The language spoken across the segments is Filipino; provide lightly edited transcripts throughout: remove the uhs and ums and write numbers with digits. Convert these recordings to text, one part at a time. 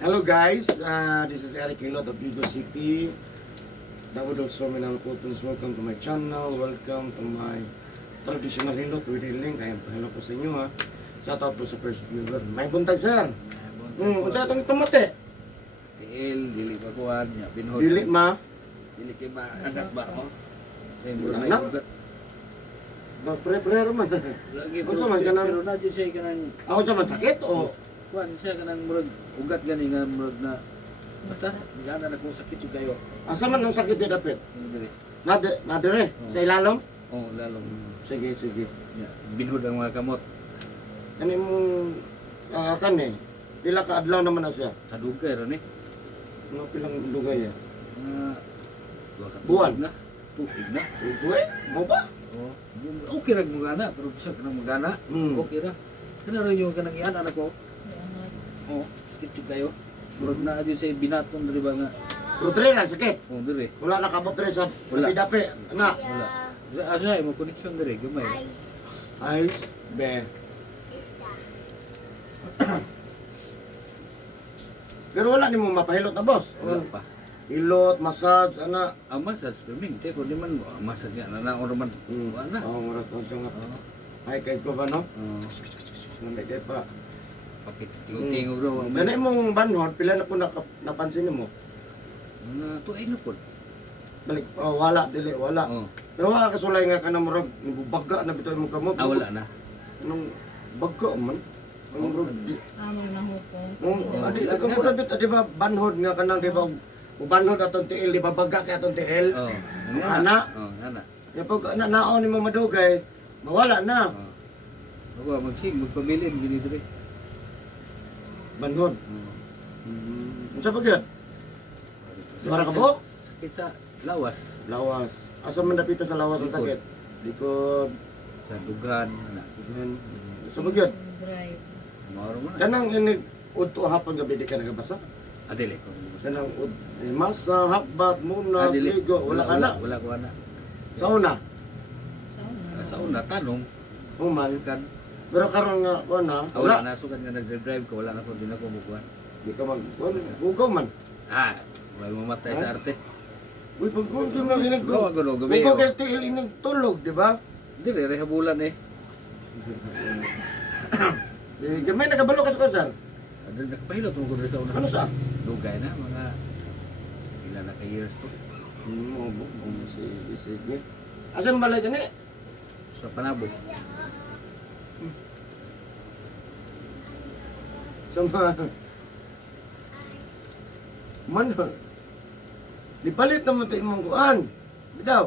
Hello guys, this is Eric Hilot of Vigo City. Dawood also Minang Kutons. Welcome to my channel. Welcome to my traditional Hilot with Hiling. Kaya hello po sa inyo ha. Shout out po sa first viewer. May buntag sir. Unsa itong tomote? Tiil, dili ba kuhan niya, binhod. Dili ma. Dili kay ba, anak ba ko? Anak? Pre-pre man. Lagi Unsa man ka nang- pero na dyan siya kanang, Ako sa man sakit o? kuhan siya kanang murag, ugat gani nga murag na, basta, gana na kung sakit yung kayo. Asa man ang sakit ni Dapit? Yung dili. Nadire sa ilalom? Oh, lalong, Sige, sige. binhod ang mga kamot. Ano mong kan eh? Pila ka adlaw naman na siya. Kadugay ron eh. Ano pilang lugay ya? Mga, dua ka Buwan? tubig na. Tubig na. Uy, mo ba? Oh, okay ra magana, pero bisa ka nang magana. Hmm. Okay ra. Kana rin yung kanang iyan, anak ko. Oh, sakit yung kayo. Murag na dyan siya binaton diri ba nga. Pero dire na sakit. Oh, diri. Wala nakabot dire sa Wala. dapi. Na. Wala. Asa mo connection diri gamay. Ice. Be. Pero wala ni mo mapahilot na boss. Wala pa. Hilot, massage, ana. Ang massage swimming, te ko di man massage na na oro man. Wala. Oh, mura to siya nga. Oh. Ay kay ko ba no? Oh. Nanday kay pa. Pakiting bro. Ganay mong banhod, pila na po napansin mo. Mga tuay na po. Balik, wala, dili, wala. Oh. Pero wala kasulay nga ka na murag, baga na bitaw mong kamot. Ah, wala na. Anong baga man? Ang murag, Among nahukong. adi, kung murag bit, di ba, banhod nga ka di ba, banhod atong tiil, di ba, baga kay atong tiil? Oh. Ana? Oh, ana. Yung pag naon ni mo madugay, mawala na. Oh. Ako magpabilin gini diri. Banhod. Oh. Unsa pa gyud? Suara ka buhok? Sakit sa lawas. Lawas. Asa man dapita sa lawas ang Likod. sakit? Likod. Sa dugan. Ana. Yan. Unsa pa gyud? Drive. Mauro mo na. Kanang inig udto hapon gabi di ka nagabasa? Adili ko. Kanang masa, hakbat, munas, ligo, wala ka na. Wala ko ana. Sa una, Sauna. Sa una tanong, human. sukan. Pero karon nga wala, Wala wala. na sukan nga nag-drive ko, wala na ko din ako mukuha. Di ka mag bugaw man. Ah, wala mamatay sa arte. Uy, pag kung ka inig Gawa ko. ko no, gabi. Bugaw kay tiil inig tulog, di ba? Dili rehabulan eh. Gamay nagabalo ka sa kusar. Adil nakapahilot mo ko diri sa una. Ano sa? Dugay na mga ilan na ka years to. Sige. Asan balay ka ni? Sa Panabo. Sama. Man. Dipalit naman tayo mong kuan. Bitaw.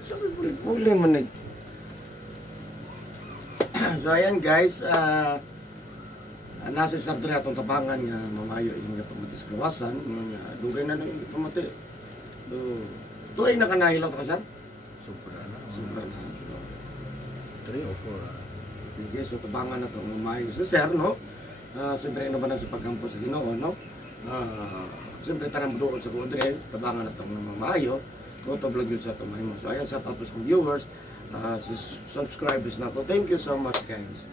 Sabi puli man So ayan guys, nasa sa dre atong tabangan nga mamayo yung pamatis kawasan, nga dugay na nang pamati. Tuig na kanahilot ka sir? Sobra na. Sobra na. 3 o 4. Sige, so tabangan na to mamayo sa sir, no? Siyempre ano ba na sa pagkampo sa Ginoo, no? Siyempre tarang doon sa kudre, tabangan na to mamayo. Koto vlog yun sa tumahimo. So ayan, shout out to some viewers, subscribers na to. Thank you so much guys.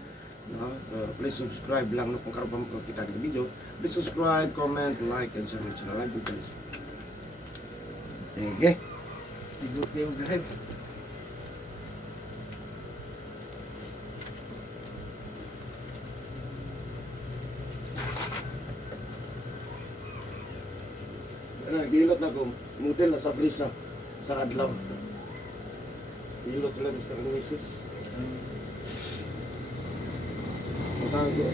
No? So please subscribe lang no, kung karoon pa mo kita ng video. Please subscribe, comment, like, and share my channel. Like guys. Sige. Tigot kayo drive. Gilot na ko, model na sa brisa sa adlaw. Gilot lang Mr. and Mrs. Matago.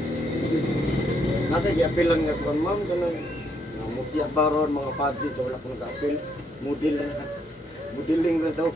Nakag-apil lang nga kuan ma'am kanang mutya baron mga padri to wala ko nag-apil. Model lang. Modeling na daw.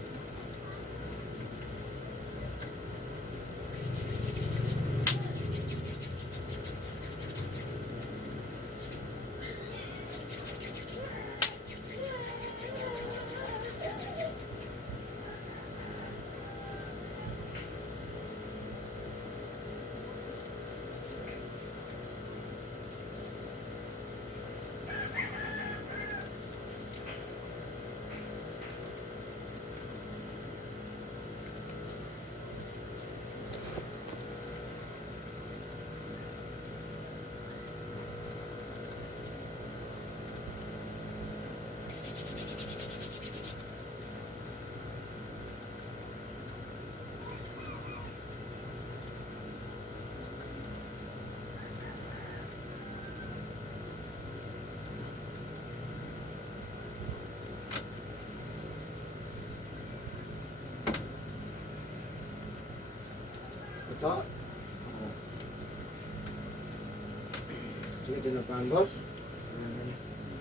Sige din ang boss.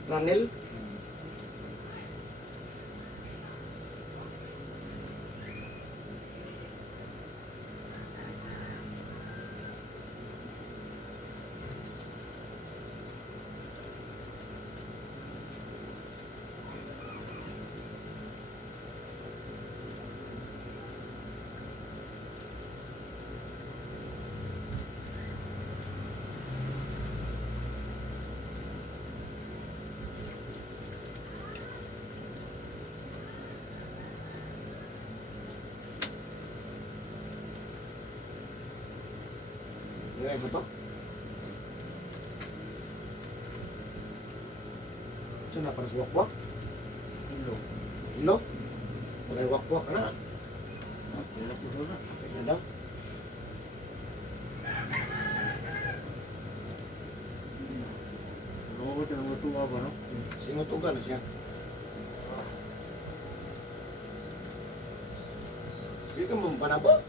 Ranil. Ngayon ba to? Saan na para sa wakwak? Ilo? Wala yung wakwak ka na. Okay na daw. Sinutugan na siya. Hindi ka mo panabo?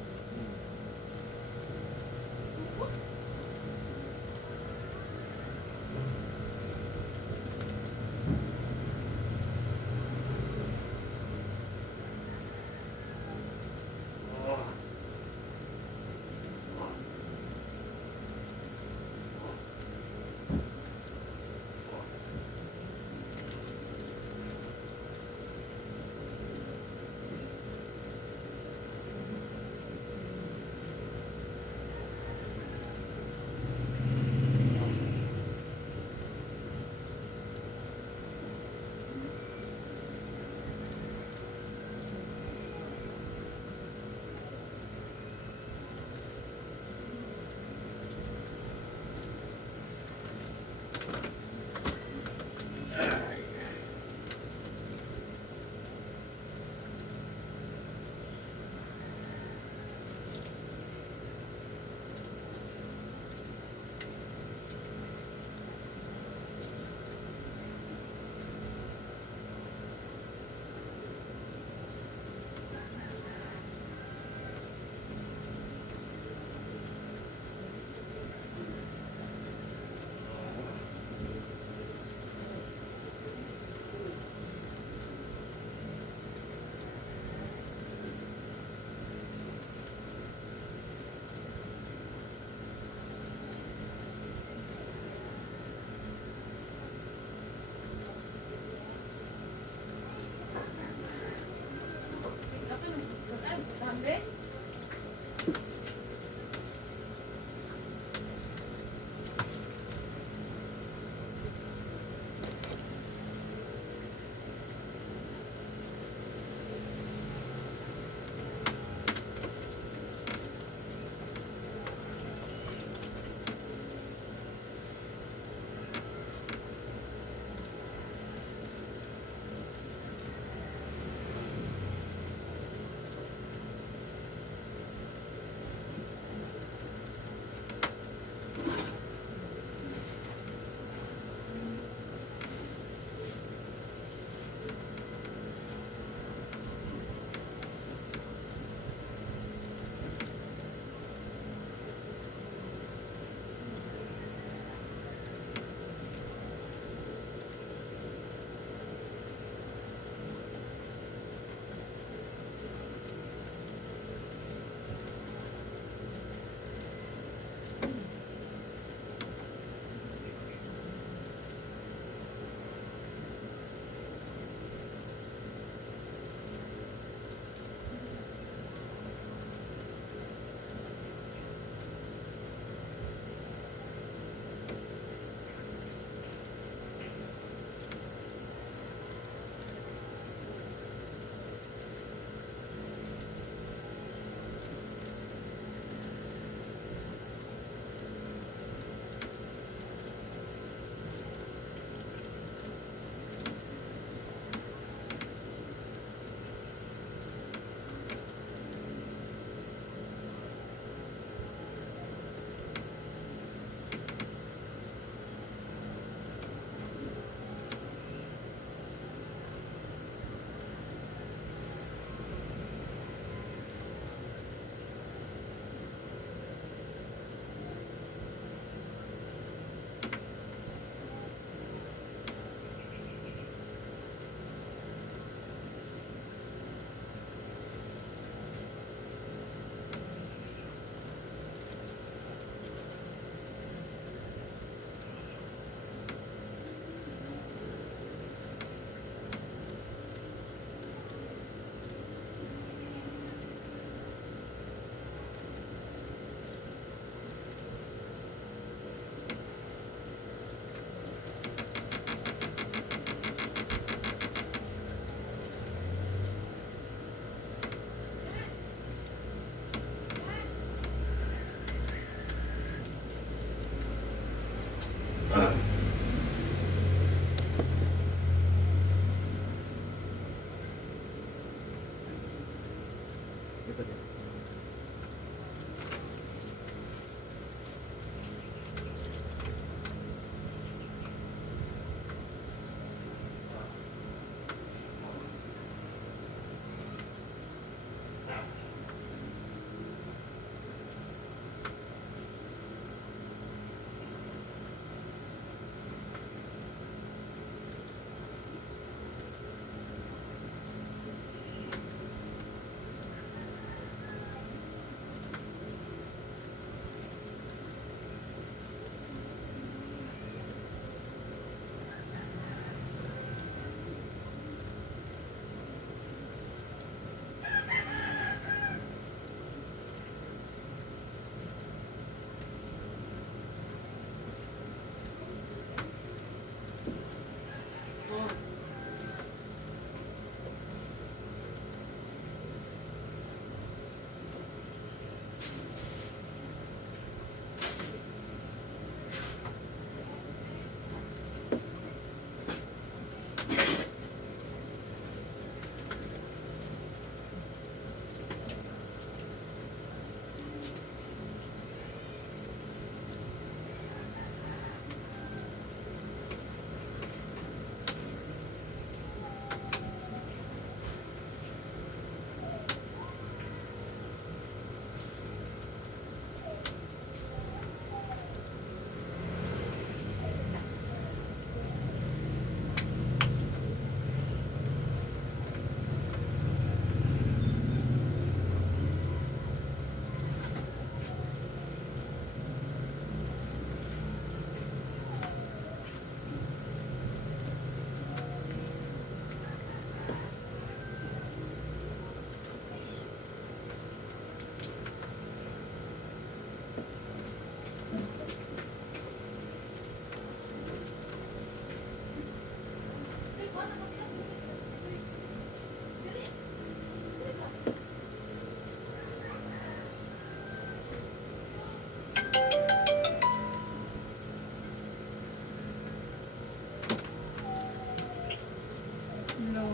Hello.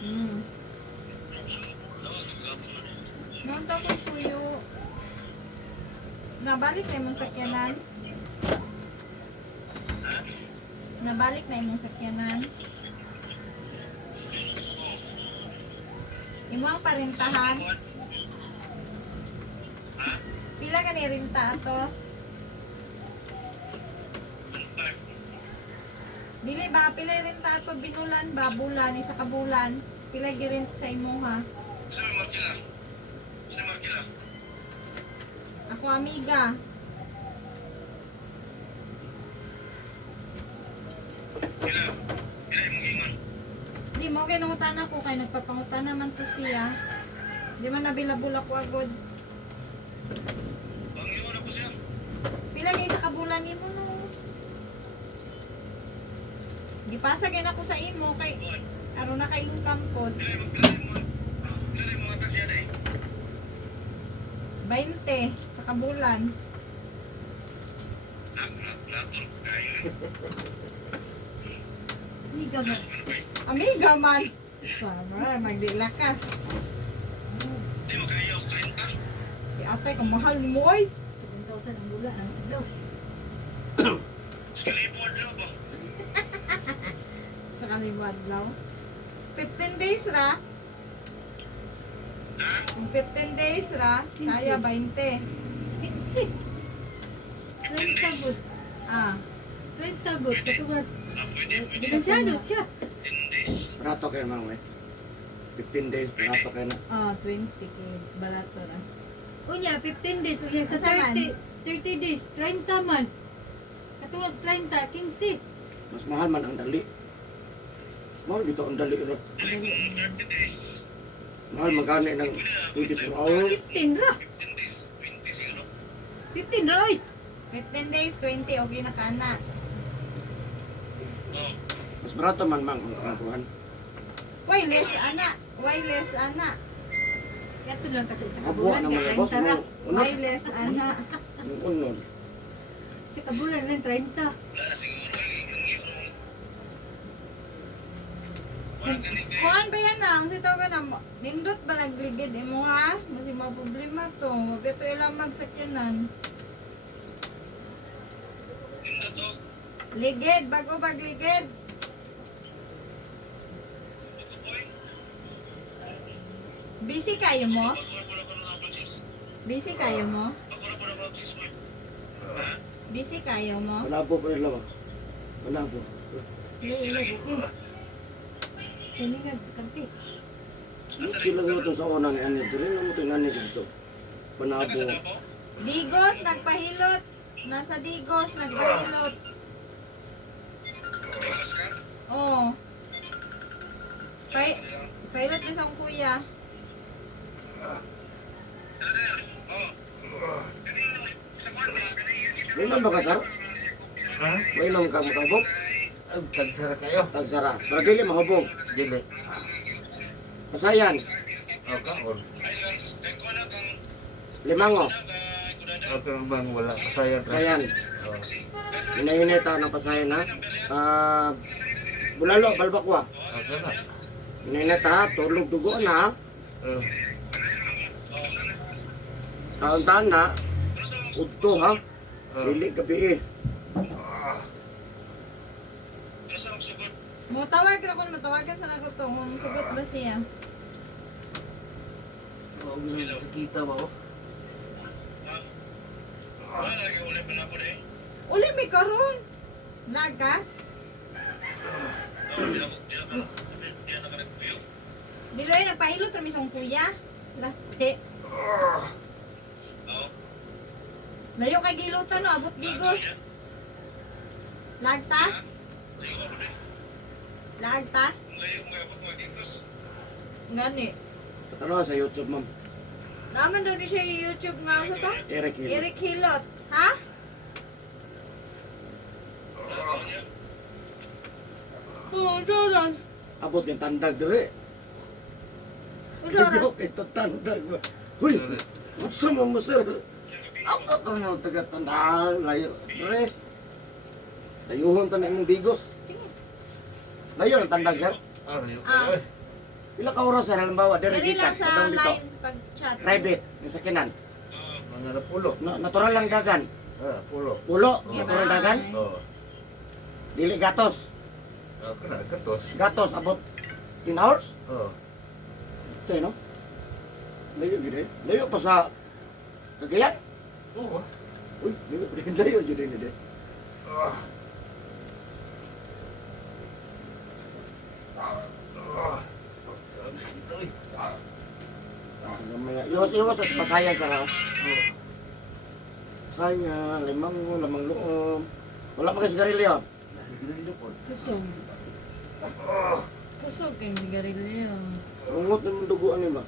Hmm. Nonton ko tuyo. Nabalik na imong sakyanan? Nabalik na imong sakyanan? Imo ang parentahan? Pila ka ni renta ato? Dili ba pila renta ato binulan ba bulan isa ka bulan? Pila girent sa imo ha? Ako amiga. Di mo kinungutan ako kay nagpapangutan naman to siya. Di man nabilabul ako agad. Pila ni isa ka bulan nimo no? Gipasagin ako sa imo kay aron na kay income pod. 20 sa kabulan. Amiga man. Amiga man. Sama magdilakas. Di atay ka mahal mo oy. 7,000 ang bulan ang adlaw. Sa kaliwad law. 15 days ra. Kung 15 days ra, kaya 20. 15. 30 good. Ah, 30 good. Katuwas. Dimensyado siya. Barato kayo mga 15 days, barato kayo na. 20 kay barato ra. Unya, 15 days. Unya sa Asa man? 30 days. 30 man. Katuwas 30. 15. Mas mahal man ang dali. Mas mahal dito ang dali. Mahal magkano ng 24 hours. 15 ra. 15 ra oy. 15 days, 20 okay na kana. Mas barato man mang ang kuhan. Wireless ana. Wireless ana. Yato lang kasi sa Abo kabulan naman nga ang boss 30 ra. mo. Una, Wireless ana. Ang unod. Si kabulan lang 30. Kuan ba yan ang sitaw ka na nindot ba nagligid imo ha? Kasi mga problema to. Mabito ilang magsakyanan. Ligid, bago bagligid. Busy kayo mo? Busy kayo mo? Busy kayo mo? Malabo pa nila ba? Malabo. Ini nga kanti. Sila nga ito sa unang ano. Dili na mo ito nga dito. Malabo. Digos, nagpahilot. Nasa Digos, nagpahilot. Oo. Pilot ni sang kuya. Ilan ba ka, sir? Ha? Ilan ka makabog? Ay, tagsara kayo. Tagsara. Pero dili mahubog. Dili. Pasayan. O, kaon. Limango. O, pero bang wala kasayan. Pasayan. O, Hinahinita ng pasayan ha. Bulalo, balbakwa. okay na. Hinahinita ha. Tulog dugo na. O, Taon-taon na. Udto ha. o. Dili gabi eh. Mo tawag ra ko matawagan sa nako to. Mo sugot ba siya? Oo, ganun. Kita ba, oh? Uli mi karon. Naga. Diloy nagpahilot ra mi sang kuya. Lati. Layo kay gilutan no, abot Digos. Lagta? Lagta? Ngani. Patalo sa YouTube, ma'am. Naman daw ni siya yung YouTube nga sa to? Eric Hill. Eric Hilot. Ha? Oh, Jonas. Abot yung tandag dire. Jonas. Kayo ito tandag ba? Huy! Gusto mo mo, sir? Abot ang mga taga-tandag. Layo. Dire. Layuhon ta na imong Digos. Layo ang tandag, sir. Ayun. Ah. Ay, Pila ka oras, sir? Halimbawa, dire Dali lang gikan. sa Padong dito. line pag-chat. Private. Yung sakinan. mga napulo. Natural lang dagan. Ah, pulo. Pulo. Oh. Natural dagan. O, Dili gatos. okay na, gatos. Gatos, abot 10 hours. O, Ito, no? Layo, gini. Layo pa sa Cagayan. oo. Uy, layo, gini. Ah. Ah. Iwas-iwas at pasayan sa pasayan, lamang loob. Wala pa kayo sigarilyo. Kusog. Kusog kay migarilyo. Ungot ng duguan niyo ba?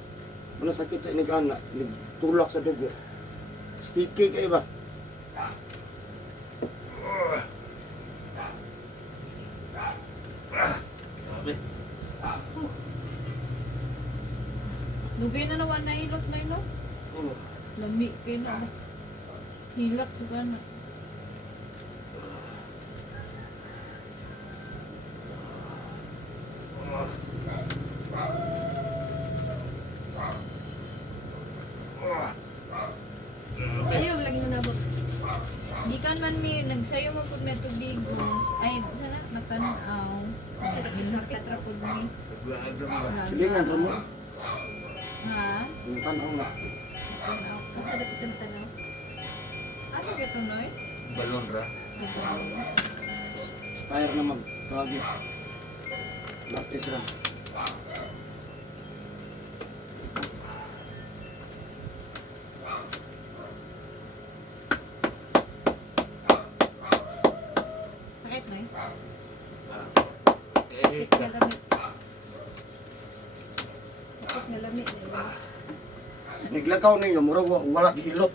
Manasakit sa inigana, tulak sa dugo. Sticky kayo ba? Sabi. Lugay na naman na hilot na ino. Oo. Lami kayo na. Hilak ko ka na. Sayo lagi mo nabot. Di kan man mi nagsayo mo pud na tubigos. Ay sana natanaw. Kasi sakit ra pud mi. Naglaag naman. Sige nga, mo. Ha? Yung tanaw na. Asa dapat sa tanaw. Ano kay tunoy? Balon ra. Spire na mag. Tawag yun. Lapis lang. Sakit na eh. Eh, Sakit na lamit. Sakit na lamit. Niglakaw ninyo, mura wala gihilot.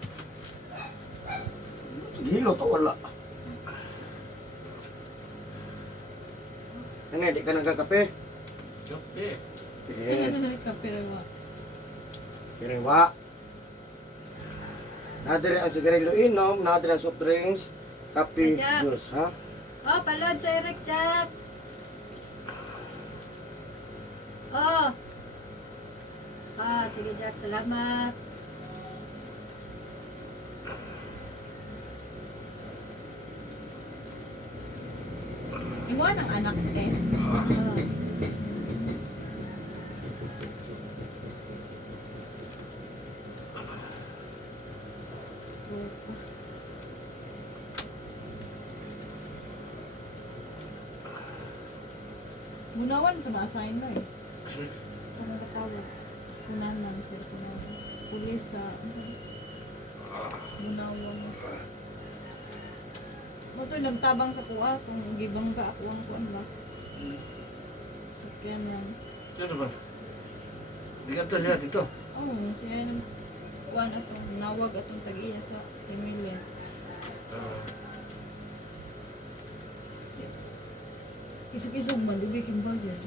Gihilot o wala. Ano, di ka nagkakape? kape. Eh, Kapirawa. kirewa. Nadiri ang sigarilyo inom, nadiri ang soft drinks, kape, Jack. juice, ha? Oh, palod sa Eric Jack. Oh. Ah, sige Jack, salamat. Iwan ang anak eh. Oh. Munawan ito na-assign na eh. Ano katawag? Kunan lang sir. Kunan. Pulis sa... Munawan na sir. Mo to nagtabang sa kuha kung gibang ka ako ang kuan ba. Sakyan yan. Ano ba? Di ka to siya dito. Oo, siya yung kuan atong nawag atong tag-iya sa pamilya. Isog-isog man, dugi king budget.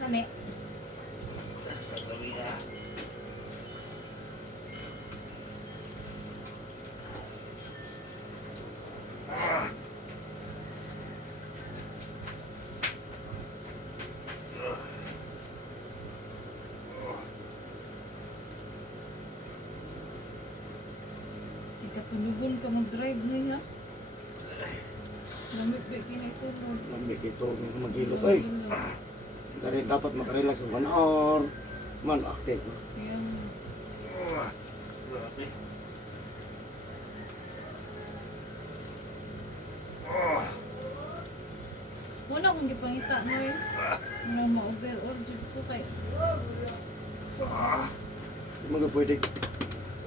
Kami. Sige, tulugon ka mag-drive na ya. Lamit ba pinagtulog? Lamig ito, magilot. Ay, dari dapat makarelax ng 1 hour. Man, active. Yan. Grabe. Muna kung gipangita no eh. Ano ma-overorder ko kay. Hindi mo ka pwede.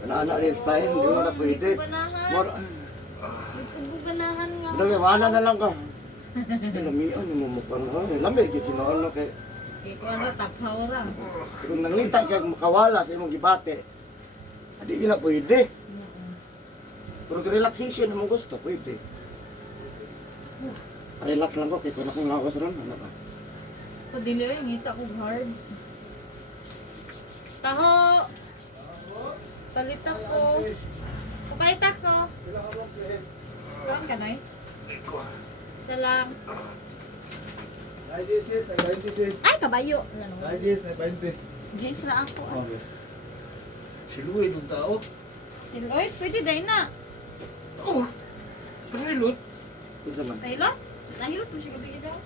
Anak-anak ni style, hindi mo na pwede. Ganahan. More, Ganahan nga. Dagay, wala na lang ka. Lamian, yung mumukha na. Lamig, yung sinoon na kay... Kaya ko ano, taphaw ra. Kung nangita ka makawala sa imong gibate, hindi na pwede. Pero relaxation mo gusto, pwede. Relax lang ko, kaya kung akong lawas ron, ano ka? Padili ay, ngita ko hard. Taho! Palit ako. Papalit ako. Saan ka na eh? Salam. Ay, kabayo. Jis na ako. ah. Siluwi ng tao. Oy, pwede dahil na. Oo. Pilot. Ito man. Tahilot? Tahilot mo siya gabi daw.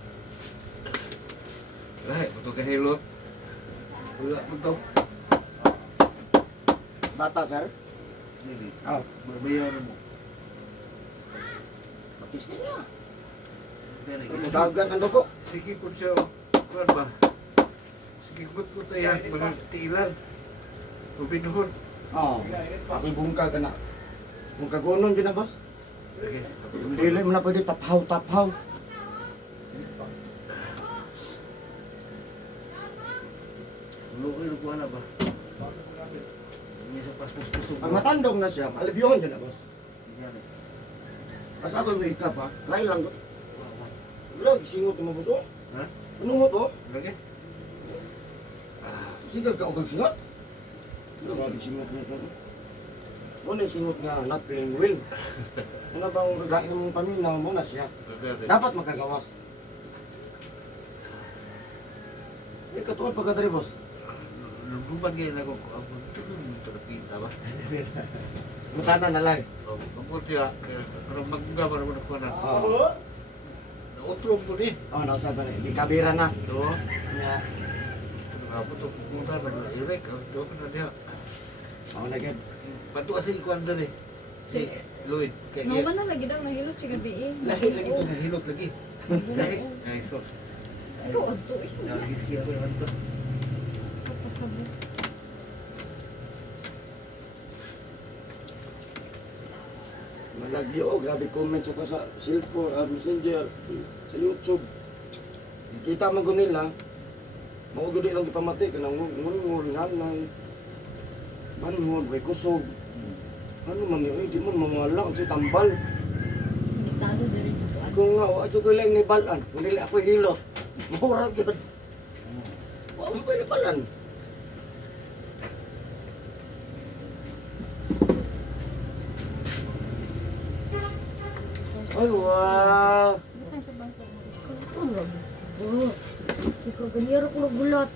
Lahat, ito kahilot. Wala mo to. Bata, sir? Hindi. Ah, Babayaran mo. patis na niya. Dali. Dagan ang dugo. Sige po siya. Kuan ba? Sige po ko tayo. Mga tiilan. Robin Hood. Oo. Ako'y bungka ka na. Bungka gunon din na, boss. Sige. Dili mo na pwede taphaw. Lukoy ko na ba? May sa paspus-pusog. Pag matandong na siya, alibyohan din na, boss. Kasi ako may ikap, ha? Try lang. Wala, gisingot mo, boss, oh. Ha? Anong hot, oh? Lagi? Sige, kaugag singot. Wala, gisingot mo ito. Ano yung singot nga, not playing well. Ano bang gagain ng paminaw mo na siya? Dapat magkagawas. Eh, katuod pagkadari, boss. Nagbuban kayo na ako. Ako ito nakita ba? Butana na lang. Ako siya. Parang magga para mo na kuha na. Oo. Nautrom ko ni. Oh, nasa ba di kabira na. Ito. Nya, Ako ito pumunta na. Iwek. Ito ko na diya. oh naged. Pato kasi ikuan dali. Si Lloyd. Nawa na lagi daw nahilot siya gabi eh. Lahi lagi ito nahilot lagi. Lahi. Ay, sos. Ito, ato eh. Lagi siya ko yung ito. Kapasabot. Malagi oh, grabe comments ako sa cellphone, messenger, sa YouTube. kita man gud nila, mao gud ilang gipamati kanang ngul nganay. Banhod, way kusog. Ano man yun, di man mamala, ang tambal. Limitado din sa kuan. Kung nga, ato ko lang nibalan, kung nila ako hilot. Murag yun. Wala ko nibalan. Ay, wow. Butang sa bangko. Ikaw ganyan ko nagulat.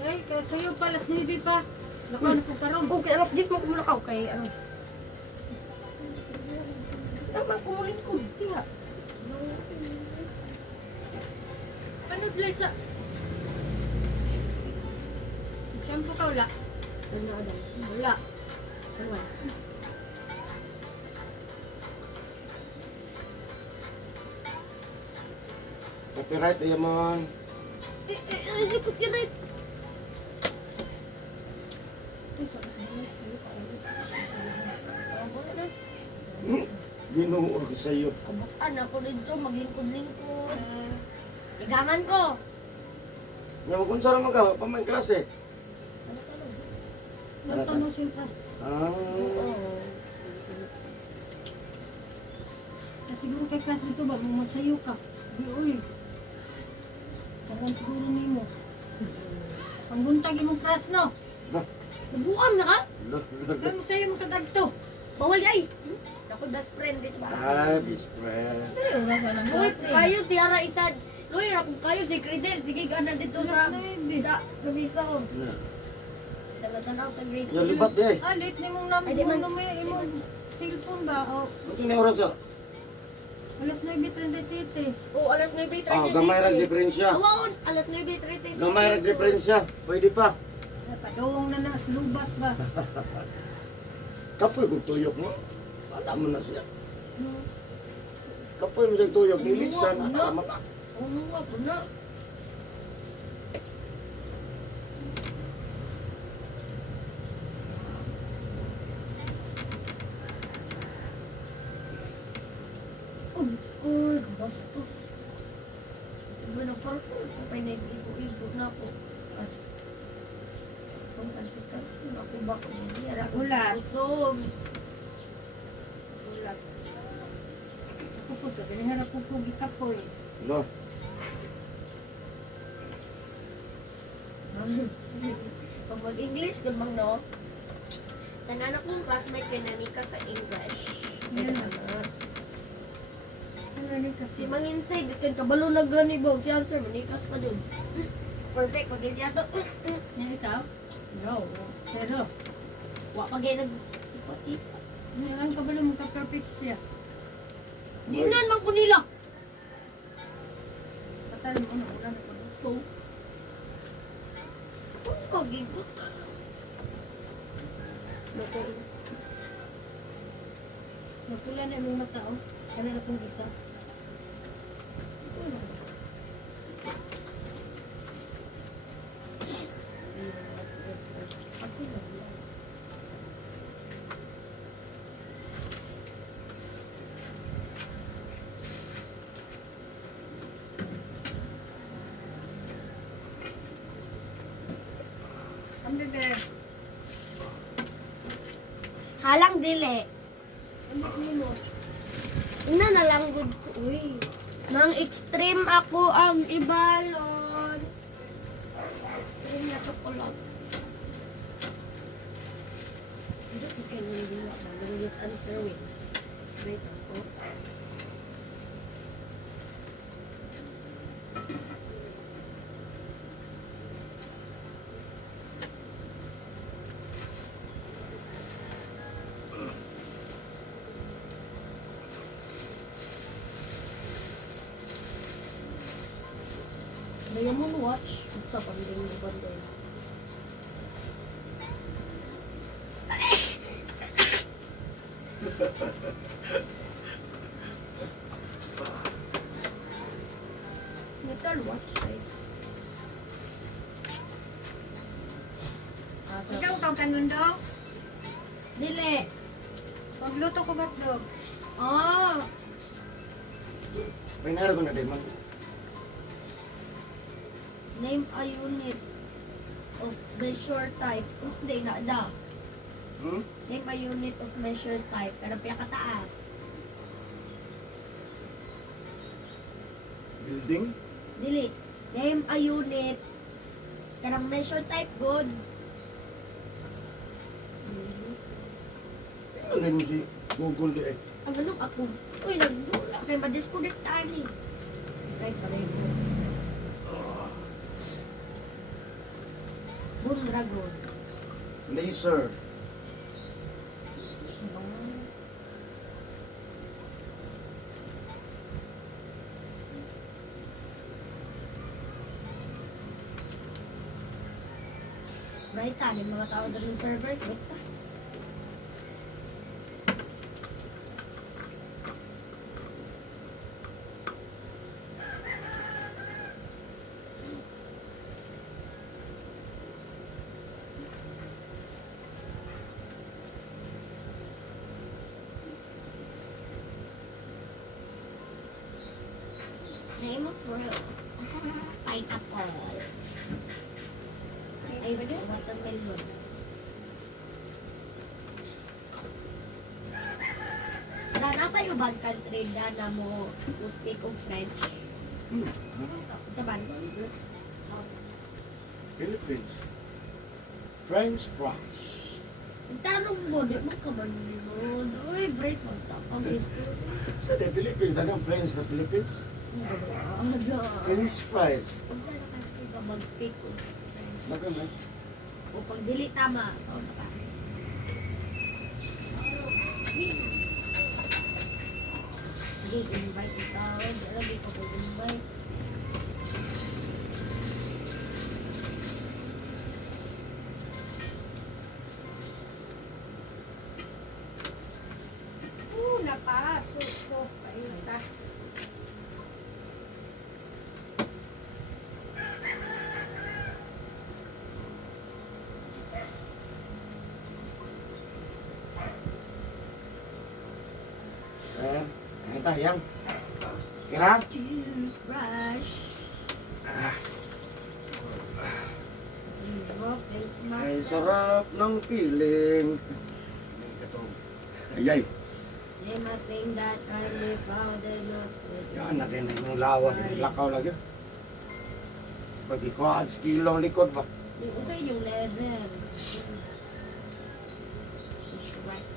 Ay, kaya sa'yo pa, alas 9 pa. Lakaw na po karon. Okay, alas 10 mo kumulakaw kay ano. Tama, kumulit ko. Tiya. Ano blay sa... Shampoo ka wala? Ano na adam? Wala. Ano? Copyright, ayaw man. Si copyright. Ginoo ako sa iyo. Kabutan ako dito, maglingkod-lingkod. Ligaman ko. Nga kung saan mga pamain klase. Ano tanong siya pras? Ah. Kasi siguro kay class dito ba, magsayo ka. Di, uy. Tagan siguro nimo. Pangbuntag imong class, no? Nabuam na ka? Kaya mo sa'yo magkadagto. Bawal ay. Ako best friend dito ba? Ah, best friend. Pero wala sa lang Uy, klase. kayo si Ara Isad. Uy, kung kayo si Crisel, sige ka na dito sa... Alas 9. Sa pabisa ko. Tala-tala sa grade. Yung libat di ay. Ah, late na mong Ay, di man. imong cellphone ba? O, Ito na oras ya. alas 9:37. Oh, alas 9:30. Ah, gamay ra diferensya. Awaon, alas 9:30. Gamay ra diferensya. Pwede pa. Napadawang na nas, lubat ba? Kapoy kung tuyok mo. Wala mo na siya. Kapoy mo siya tuyok. Nilisan. Ano naman na. Oo, ako na. Oh, bastos. Iba na parko. Kapay na igo-igo na ako. At kung kanto-kanto na ako ba kung hindi. Ulat. Utog. Ulat. Pupos ka, ganyan pupog ikapoy. No. Pag mag-English, gabang no? Tanan akong classmate kay Nanika sa English. Yan. Tanan. Ano rin kasi? Si Manginsay, diskan kabalo na gani ba? Si answer, manikas pa dun. Perfect, pag hindi ato. Yan ikaw? No. Zero. Wa pag nag... Ipat-ipat. Ang kabalo mo ka-perfect siya. Di nan man ko nila. Patal mo na, ulan ako. So, kung kagigot. Napula na yung mata, oh. Ano na pong isa? Ang bebe. Halang dili. Ina na lang good ko. Uy. Nang extreme ako ang ibalon. Extreme na chocolate. Ito si Ken yung ginawa. Magalis alis na rin. Wait ako. Ngayon mo watch. Sa panding. Metal watch. Right? Ikaw kang kanundong? Dili. Pagluto ko hotdog. Ah. May nara ko na din man. Name a unit of measure type. Kung hindi na da. Hmm? Name a unit of measure type. Karang pinakataas. Building? Dili. Name a unit. Karang measure type good. Ano rin mo si Google di eh. Ang anong ako? Uy, nagdula. Kaya ma-disconnect tani. Right, pareho. Bundragon. Laser. Right, may mga tao na rin server. Wait pa. Name of fruit. Pineapple. Ay, watermelon. Dana pa yung bad country na mo to speak of French. Hmm. Sa ban? Philippines. French fries. Ang tanong mo, di mo ka man yun. Uy, break mo ta. Ang history. Sa the Philippines, dagang French sa Philippines. Ano? French fries. Kung saan na kasi ka mag-speak of French? Dagang na. O pag dili tama. O, baka. Sige, invite ikaw. Lagi ko invite. Napasok ko. Painta. Ano tayo yan? Kira? Toothbrush. Ay, sarap ng piling. Ayay. Name a thing that can be found in a fruit. Yan, natin yung lawas. Lakaw lagi. Pag ikuha, kilong likod ba? Ito yung level. Right.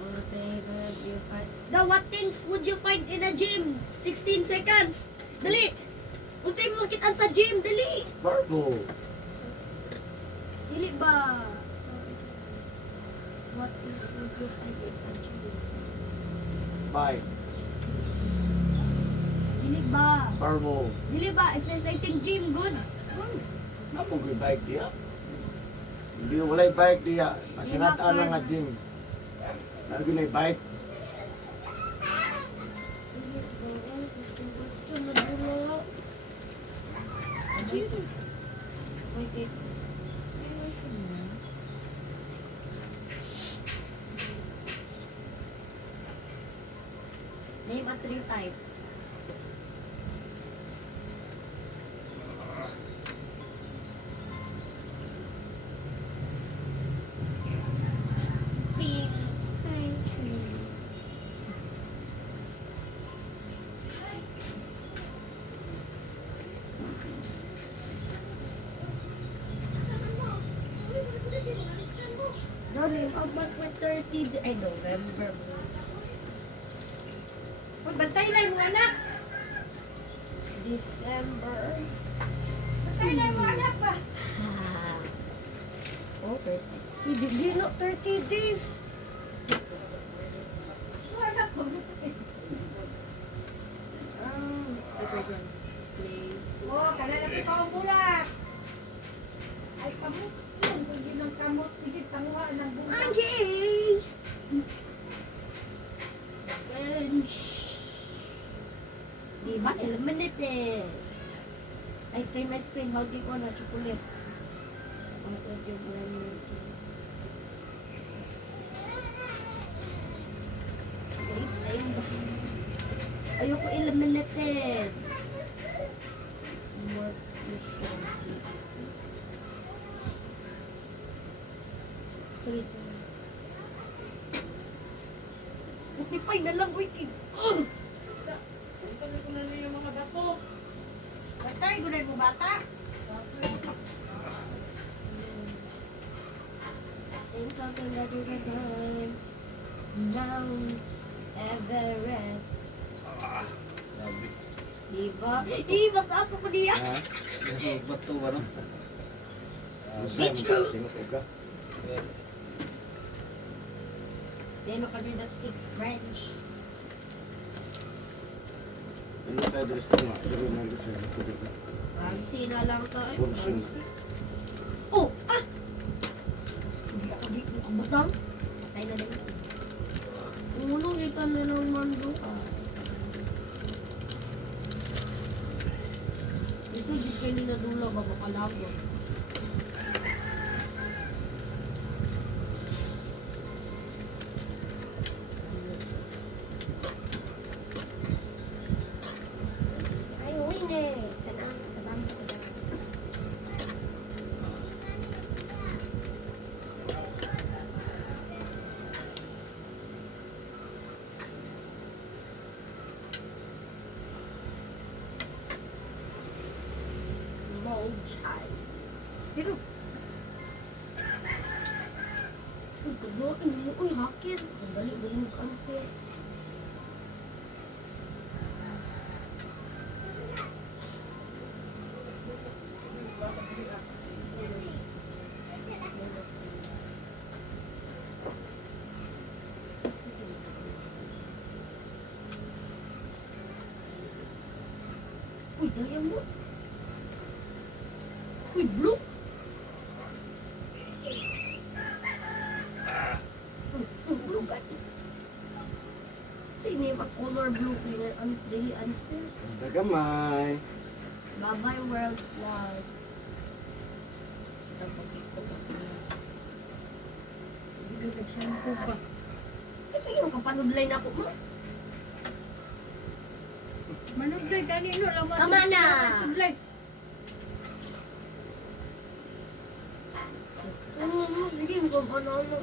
Whatever you find. Now, what things would you find in a gym? 16 seconds. Dali. Unsay mo kitaan sa gym, dali. Marble. Dili ba? What things would you find in a gym? Bike. Dili ba? Marble. Dili ba? Exercising gym, good. Ano ko bike diya? Hindi walay bike diya. Masinataan lang nga gym. Ano ginay bike? Gusto na dulo. Wait. Name a tree type. Pink pine tree. No, name a month with 30 ay November. Uy, bantay na yung mga anak. December. Bantay na yung mga anak ba? Oh, perfect. Hindi no 30 days. Mga anak ba? Play. Oh, kana na ito ang bulat. Ay, kamot yun. Kung yun ang kamot, sige, tanguha ng bulat. Okay. Bench. Diba? Eliminated. Ice cream. Hagi ko na chocolate. Ang pwede yung eliminated. Ayoko eliminated. What is your... Sorry. Spotify na lang, uy, kid. Batay, gunay mo bata. Think something that you can time. Mount Everest. Grabe. Diba? Diba ka ako ko diya? Ha? Yung bato ba no? Singot ka. Then ako rin that speaks French. Ano sa address ko nga? Pero nandun sa address ko. Francie na lang tayo. Portion. Oh! Ah! Hindi ako di ko kabutang. Patay na din. Ulong ito na ng mando. Isa di kayo nila dula ba makalabot. Ay, uwi na eh. Tanang, tanang, tanang. Mold child. Pero, uy, kagoin mo, uy, hacker. Ang dali-dali mo kanse. Uy, dali mo. Uy, blue. Blue gani. Sige, mag-color blue. Ang dali answer. Dagamay. Bye-bye world flag. Hindi nag-shampoo pa. Kasi yung kapanudlay na ako mo. Manubay kanino laman. Tama na. Sublay. Sige, kung ano-ano.